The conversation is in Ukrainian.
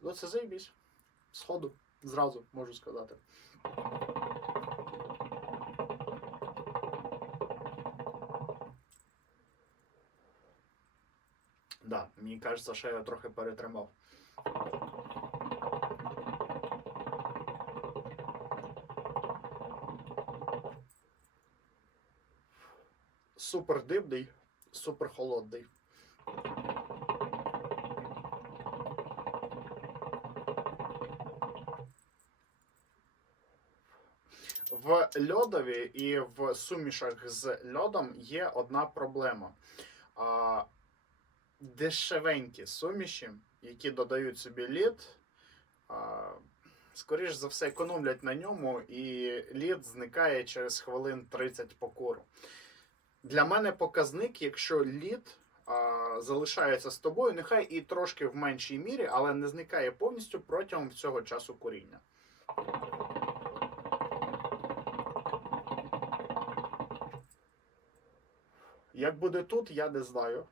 Ну, це заєбісь. Сходу, зразу можу сказати. Да, мені кажеться, що я трохи перетримав. Супер дивний, супер холодний. В льодові і в сумішах з льодом є одна проблема. Дешевенькі суміші, які додають собі лід, скоріш за все, економлять на ньому, і лід зникає через хвилин 30 по кору. Для мене показник, якщо лід залишається з тобою, нехай і трошки в меншій мірі, але не зникає повністю протягом цього часу куріння. Як буде тут, я не знаю.